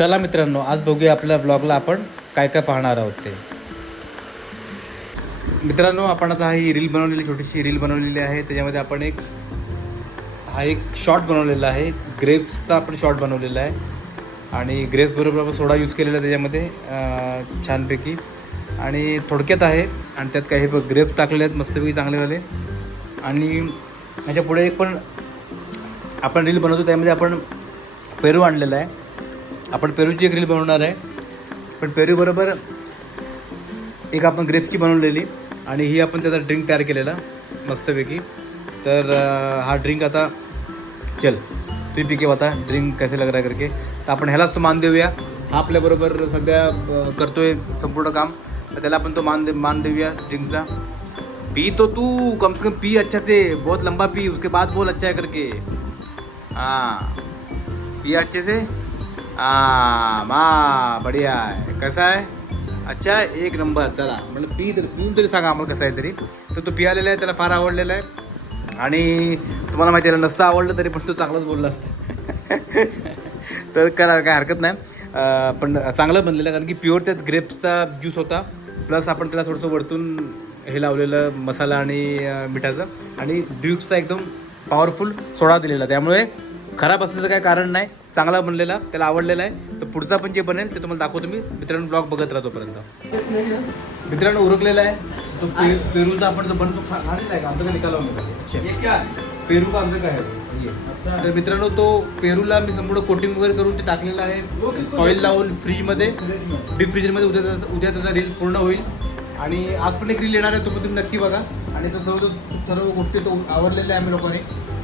चला मित्रांनो, आज बघूया आपल्या ब्लॉगला आपण काय काय पाहणार आहोत ते. मित्रांनो, आपण आता ही रील बनवलेली, छोटीशी रील बनवलेली आहे. त्याच्यामध्ये आपण एक शॉर्ट बनवलेला आहे. ग्रेप्सचा आपण शॉर्ट बनवलेला आहे आणि ग्रेप्स बरोबर आपण सोडा यूज केलेला आहे त्याच्यामध्ये छानपैकी. आणि थोडक्यात आहे आणि त्यात काही ग्रेप्स टाकलेले आहेत मस्तपैकी चांगलेवाले. आणि ह्याच्या पुढे एक पण आपण रील बनवतो, त्यामध्ये आपण पेरू आणलेला आहे. आपण पेरूची एक रील बनवणार आहे, पण पेरूबरोबर एक आपण ग्रेप्सची बनवलेली आणि ही आपण त्याचा ड्रिंक तयार केलेला मस्तपैकी. तर हा ड्रिंक आता चल तू पी के बता ड्रिंक कैसे लग रहा है करके. तर आपण ह्यालाच तो मान देऊया. हा आपल्याबरोबर सध्या करतोय संपूर्ण काम, तर त्याला आपण तो मान देऊया ड्रिंकचा. पी तो तू कम से कम पी अच्छा से, बहुत लंबा पी, उसके बाद बोल अच्छा है करके. हाँ पी अच्छे से. हाँ माँ बढ़िया आहे. कसा आहे? अच्छा एक नंबर. चला म्हणजे पिऊन तरी सांगा आम्हाला कसं आहे तरी. तर तो पियालेला आहे, त्याला फार आवडलेला आहे. आणि तुम्हाला माहिती आहे नसतं आवडलं तरी पण तो चांगलाच बोलला असतं. तर करा, काय हरकत नाही. पण चांगलं बनलेलं, कारण की प्युअर त्यात ग्रेप्सचा ज्यूस होता, प्लस आपण त्याला थोडंसं वरतून हे लावलेलं मसाला आणि मिठाचं, आणि ड्यूक्सचा एकदम पॉवरफुल सोडा दिलेला. त्यामुळे खराब असण्याचं काही कारण नाही, चांगला बनलेला, त्याला आवडलेला आहे. तर पुढचा पण जे बनेल ते तुम्हाला दाखवतो मी. मित्रांनो ब्लॉग बघत राहतो तोपर्यंत. मित्रांनो उरकलेला आहे तो पेरूचा आपण जो बनतो खाणीला आहे का आमचं काय निकाला पेरू का आमचं काय आहे. तर मित्रांनो तो पेरूला मी संपूर्ण कोटिंग वगैरे करून ते टाकलेलं आहे ऑइल लावून फ्रीजमध्ये, डीप फ्रीजरमध्ये. उद्या त्याचा रील पूर्ण होईल. आणि आज पण एक रील येणार आहे, तो पण तुम्ही नक्की बघा. आणि तो सर्व गोष्टी तो आवडलेल्या आहे आम्ही लोकांनी.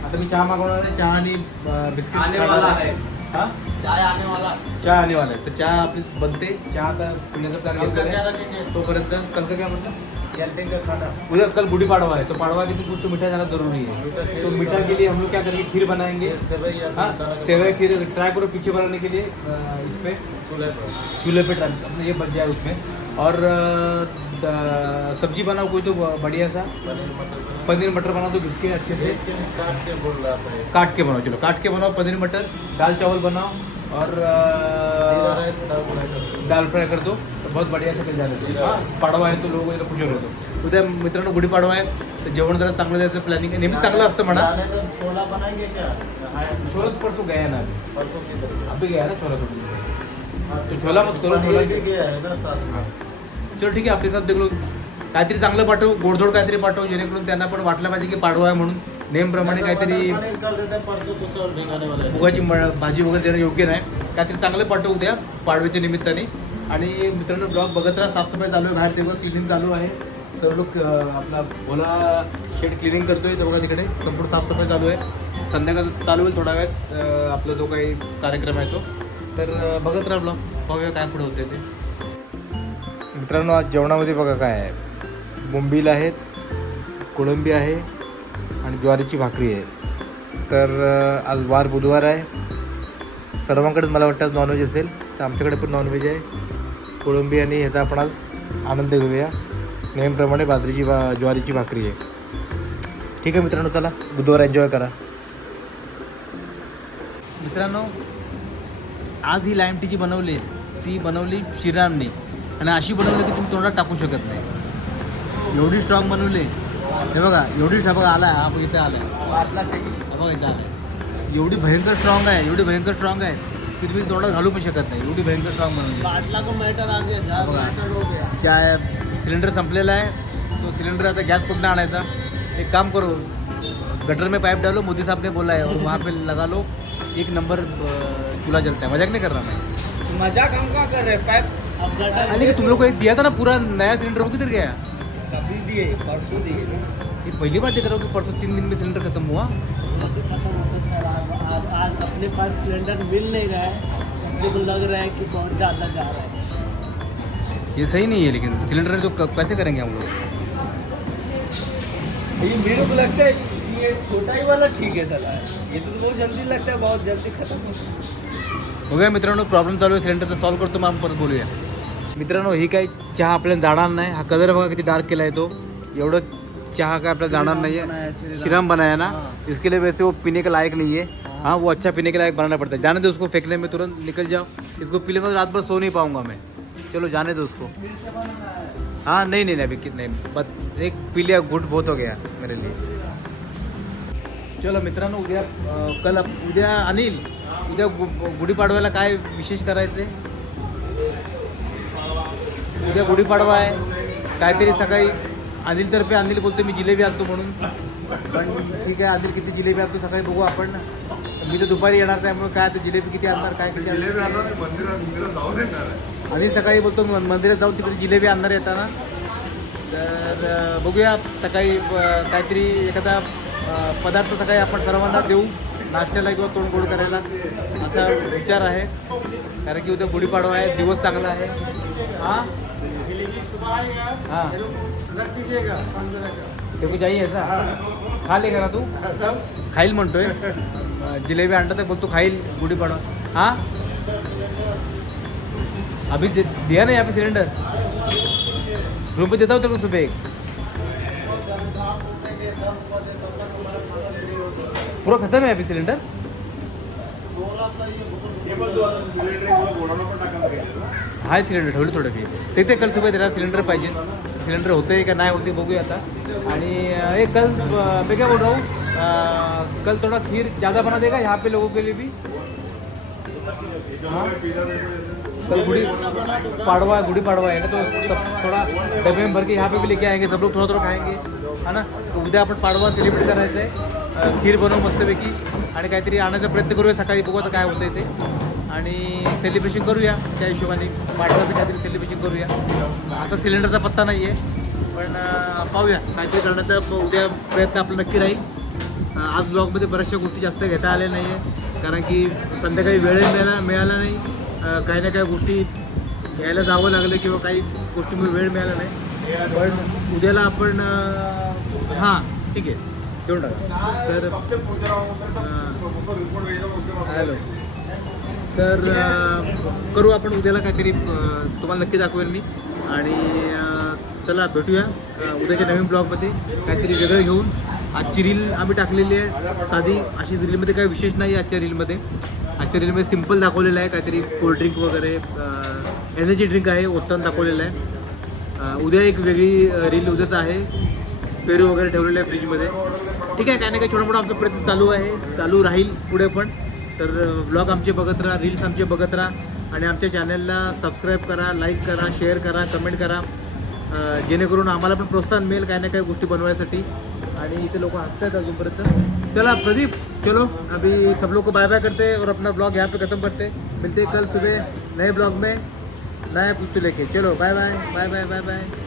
आता मी चहा मागवणार आहे, चहा आणि बिस्किट खाणार आहे. हां चाय आने वाला है. तर चहा आपली बनते, चहा आता पिण्याचा प्लॅन घेतला तोपर्यंत. कल का क्या मतलब उधर कल गुड़ी पाड़वा है, तो पाड़वा के दिन कुछ तो मीठा ज़्यादा जरूरी है. तो मीठा के लिए हम लोग क्या करेंगे, खीर बनाएंगे. सेवई खीर ट्राई करो पीछे बनाने के लिए. इस पे चूल्हे पे ट्राई अपने ये बच जाए उसमें. और सब्जी बनाओ कोई तो बढ़िया सा, पनीर मटर बनाओ तो इसके अच्छे से काट के बनाओ. चलो काट के बनाओ पनीर मटर. दाल चावल बनाओ और दाल फ्राय कर दो, तो बहुत बढ़िया से मिल जाएगा. पाडवा आहे तो लोक वगैरे खुश होतो. उद्या मित्रांनो गुढी पाडवा आहे, तर जेवण जरा चांगलं द्यायचं प्लॅनिंग आहे. नेहमी चांगलं असतं म्हणा. छोला बनाएंगे क्या? छोला तो परसों गया ना, अभी गया ना छोला. तो छोला मत करो, छोला गया है ना साथ में. चलो ठीक आहे, आपल्या साथ देख लो. काहीतरी चांगलं पाठव, गोडधोड काहीतरी पाठव, जेणेकरून त्यांना पण वाटलं पाहिजे की पाडवा आहे म्हणून. नेमप्रमाणे काहीतरी मुगाची भाजी वगैरे देणं योग्य नाही. काहीतरी चांगलं पाठवू द्या पाडव्याच्या निमित्ताने. आणि मित्रांनो ब्लॉग बघत राहा. साफसफाई चालू आहे, बाहेर तेव्हा क्लिनिंग चालू आहे. सर्व लोक आपला भोला शेड क्लिनिंग करतोय, तर बघा तिकडे संपूर्ण साफसफाई चालू आहे. संध्याकाळ चालू होईल थोड्या वेळात आपला जो काही कार्यक्रम आहे तो. तर बघत राहा ब्लॉग, पाहूया काय पुढे होते ते. मित्रांनो आज जेवणामध्ये बघा काय आहे, बोंबील आहेत, कोळंबी आहे आणि ज्वारीची भाकरी आहे. तर आज वार बुधवार आहे. सर्वांकडेच मला वाटतं नॉनव्हेज असेल, तर आमच्याकडे पण नॉनव्हेज आहे. कोळंबी आणि ह्याचा आपण आज आनंद घेऊया. नेहमीप्रमाणे ज्वारीची भाकरी आहे. ठीक आहे मित्रांनो, चला बुधवार एन्जॉय करा. मित्रांनो आज ही लाईम टी जी बनवली, ती बनवली श्रीरामनी. आणि अशी बनवली की तुम्ही तोंडात टाकू शकत नाही, एवढी स्ट्रॉंग बनवली. हे बघा एवढी बघा आला आहे, हा इथे आला आहे, बघा इथं आला आहे. एवढी भयंकर स्ट्रॉंग आहे, एवढी भयंकर स्ट्रॉंग आहे की तुम्ही तोंडात घालू पण शकत नाही, एवढी भयंकर स्ट्रॉंग बनवली. ज्या सिलेंडर संपलेला आहे, तो सिलेंडर आता गॅस कुठनं आणायचा. एक काम करो, गटर में पाइप डालो, मोदी साहब ने बोला है, और वहाँ पे लगा लो, एक नंबर चूल्हा जलता है. मजाक नहीं कर रहा मैं, मजाक हम क्या कर रहे हैं? पाइप अब अरे तुम लोग को एक दिया था ना पूरा नया सिलेंडर, वो किधर गया? कभी दिए, परसों दिए ना. ये पहली बार देख रहा हूँ कि परसों 3 दिन में सिलेंडर खत्म हुआ. खत्म होता सर. आज अपने पास सिलेंडर मिल नहीं रहा है, हमको तो लग रहा है कि बहुत ज़्यादा जा रहा है. ये सही नहीं है, लेकिन सिलेंडर तो कैसे करेंगे हम लोग? ये मेरे को लगता है ये छोटा ही वाला ठीक है सर. ये तो बहुत जल्दी लगता है, बहुत जल्दी खत्म होता है. बघूया मित्रांनो, प्रॉब्लेम चालू आहे सिलेंडरचा, सॉल्व करतो मग आपण परत बोलूया. मित्रांनो ही काही चहा आपल्याला जाणार नाही. हा कलर बघा किती डार्क केला आहे तो. एवढं चहा काय आपल्याला जाणार नाही आहे. श्रीराम बनाया ना, इसके लिए वैसे वो पीने के लायक नहीं है. हाँ वो अच्छा पीने के लायक बनाना पड़ता है। जाने दो उसको, फेंकने में तुरंत निकल जाओ। इसको पी लेंगे तो रात भर सो नहीं पाऊंगा मैं। चलो जाने दो उसको। फिर से बनाना है। हाँ नहीं नहीं नहीं, अभी कितने बस एक पी लिया, गुड बहुत हो गया मेरे लिए। चलो मित्रांनो, उद्या उद्या अनिल, उद्या गुढीपाडव्याला काय विशेष करायचं आहे? उद्या गुढीपाडवा आहे, काहीतरी सकाळी अनिलतर्फे अनिल बोलतो मी जिलेबी आणतो म्हणून, पण ठीक आहे अनिल किती जिलेबी आणतो सकाळी बघू आपण. मी तर दुपारी येणार त्यामुळे काय आता जिलेबी किती आणणार, काय किती आणणार. अनिल सकाळी बोलतो मंदिरात जाऊन तिकडे जिलेबी आणणार येताना. तर बघूया सकाळी काहीतरी एखादा पदार्थ सकाळी आपण सर्वांना देऊ नाश्त्याला किंवा तोंडगोड करायला, असा विचार आहे. कारण की उद्या गुढीपाडवा आहे, दिवस चांगला आहे. हां हां ते जाई ऐसा खा लेगा ना तू? खाईल म्हणतोय, जिलेबी आणतात आहे, बोलतो खाईल गुढीपाडवा. हां अभी दिया ना यहाँ पे सिलेंडर, रूम पे देता हूँ तेरे को सुबह एक. पूरा खत्म है अभी सिलेंडर. हाय सिलेंडर ठेवले थोडं की ते कल सुबह त्याला सिलेंडर पाहिजे. सिलेंडर होते का नाही होते बघूया आता. आणि एक कल मैं क्या बोल रहा हूँ, कल थोड़ा खीर ज़्यादा बना देगा यहाँ पे लोगों के लिए भी. हाँ कल गुड़ी पाड़वा है ना, तो सब थोड़ा डब्बे में भर के यहाँ पे भी लेके आएंगे, सब लोग थोड़ा थोड़ा खाएंगे है ना. तो उद्या आपण पाडवा सेलिब्रेट करायचं आहे. खीर बनवू मस्तपैकी आणि काहीतरी आणायचा प्रयत्न करूया सकाळी, बघू आता काय होतं ते. आणि सेलिब्रेशन करूया त्या हिशोबाने, पाडव्याचं काहीतरी सेलिब्रेशन करूया. असा सिलेंडरचा पत्ता नाही आहे, पण पाहूया काहीतरी करण्याचा उद्या प्रयत्न आपला नक्की राहील. आज ब्लॉगमध्ये बऱ्याचशा गोष्टी जास्त घेता आल्या नाही आहे, कारण की संध्याकाळी वेळ मिळाला नाही. काही ना काही गोष्टी घ्यायला जावं लागलं किंवा काही गोष्टीमुळे वेळ मिळाला नाही. पण उद्याला आपण हां ठीक आहे देऊन टाका. हॅलो तर करू आपण उद्याला काहीतरी, तुम्हाला नक्की दाखवेल मी. आणि चला भेटूया उद्याच्या नवीन ब्लॉगमध्ये काहीतरी वेगळं घेऊन. आजची रील आम्ही टाकलेली आहे साधी, अशी रीलमध्ये काही विशेष नाही आहे आजच्या रीलमध्ये. आजच्या रीलमध्ये सिम्पल दाखवलेलं आहे, काहीतरी कोल्ड्रिंक वगैरे एनर्जी ड्रिंक आहे ओतताना दाखवलेलं आहे. उद्या एक वेगळी रील उद्याच आहे, पेरू वगैरे ठेवलेलं आहे फ्रीजमध्ये. ठीक आहे, काही ना काही छोटा मोठा आमचा प्रयत्न चालू आहे, चालू राहील पुढे पण. तर ब्लॉग आमचे बघत राहा, रील्स आमचे बघत राहा आणि आमच्या चॅनलला सबस्क्राईब करा, लाईक करा, शेअर करा, कमेंट करा, जेणेकरून आम्हाला पण प्रोत्साहन मिळेल काही ना काही गोष्टी बनवायसाठी. आणि इथे लोक हसत आहेत अजूनपर्यंत. चला प्रदीप, चलो अभी सब लोग को बाय बाय करते और अपना ब्लॉग यहाँ पे ख़त्म करते. मिलते कल सुबह नए ब्लॉग में नया कुछ लेके. चलो bye bye bye bye bye bye.